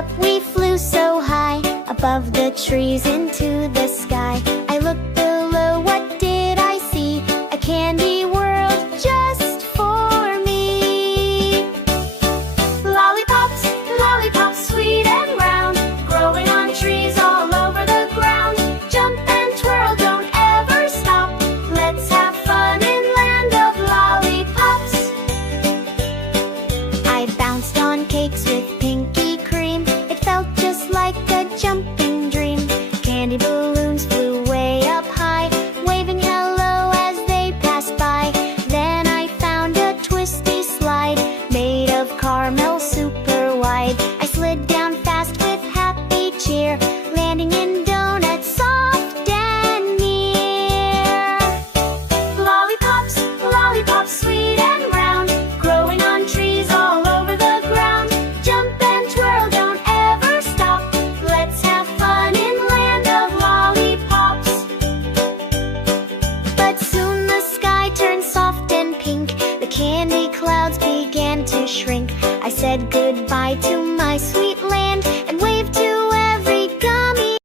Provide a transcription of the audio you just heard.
up, we flew so high, above the trees into the sky. I looked below, what did I see? A candy world just for me. Lollipops, lollipops, sweet and round, growing on trees all over the ground. Jump and twirl, don't ever stop. Let's have fun in land of lollipops. I bounced on cakes with pinky cream. It felt just like a jumping dream. Candy balloons flew way up high, waving hello as they passed by. Then I found a twisty slide made of caramel super wide. I slid down fast with happy cheer, landing in donuts soft and near. Lollipops, lollipops, sweet and round, growing on trees all over the ground. Jump and twirl, don't ever stop. Let's have fun in land of lollipops. But soon the sky turned soft and pink. The candy clouds began to shrink. I said goodbye to my sweet